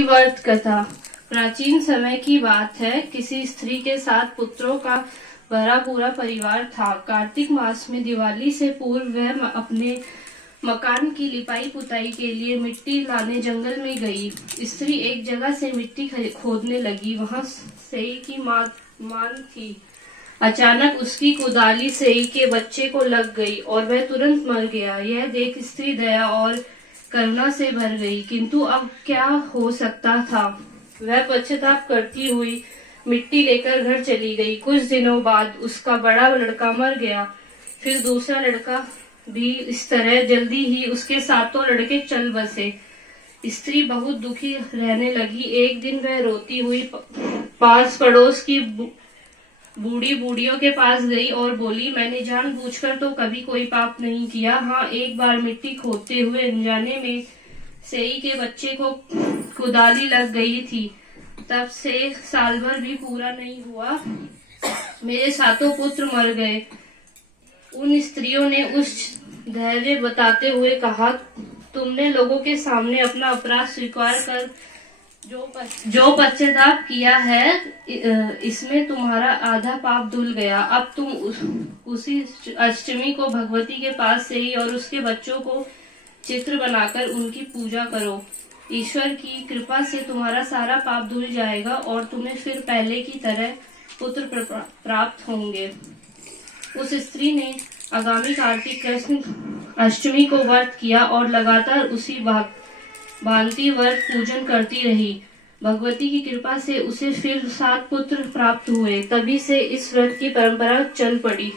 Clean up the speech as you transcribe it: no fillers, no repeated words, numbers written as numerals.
व्रत कथा। प्राचीन समय की बात है। किसी स्त्री के 7 पुत्रों का भरा पूरा परिवार था। कार्तिक मास में दिवाली से पूर्व वह अपने मकान की लिपाई पुताई के लिए मिट्टी लाने जंगल में गई। स्त्री एक जगह से मिट्टी खोदने लगी। वहां सेई की मान थी। अचानक उसकी कुदाली सेई के बच्चे को लग गई और वह तुरंत मर गया। यह देख स्त्री दया और करुणा से भर गई, किंतु अब क्या हो सकता था। वह पश्चाताप करती हुई मिट्टी लेकर घर चली गई। कुछ दिनों बाद उसका बड़ा लड़का मर गया। फिर दूसरा लड़का भी। इस तरह जल्दी ही उसके 7 लड़के चल बसे। स्त्री बहुत दुखी रहने लगी। एक दिन वह रोती हुई पास पड़ोस की बूढ़ियों के पास गई और बोली, मैंने जानबूझकर तो कभी कोई पाप नहीं किया। हाँ, एक बार मिट्टी खोदते हुए अनजाने में सेई के बच्चे को कुदाली लग गई थी। तब से साल भर भी पूरा नहीं हुआ, मेरे 7 पुत्र मर गए। उन स्त्रियों ने उस धैर्य बताते हुए कहा, तुमने लोगों के सामने अपना अपराध स्वीकार कर जो पश्चाताप किया है, इसमें तुम्हारा आधा पाप धुल गया। अब तुम उसी अष्टमी को भगवती के पास से ही और उसके बच्चों को चित्र बनाकर उनकी पूजा करो। ईश्वर की कृपा से तुम्हारा सारा पाप धुल जाएगा और तुम्हें फिर पहले की तरह पुत्र प्राप्त होंगे। उस स्त्री ने आगामी कार्तिक कृष्ण अष्टमी को व्रत किया और लगातार उसी भांति व्रत पूजन करती रही। भगवती की कृपा से उसे फिर 7 पुत्र प्राप्त हुए। तभी से इस व्रत की परंपरा चल पड़ी।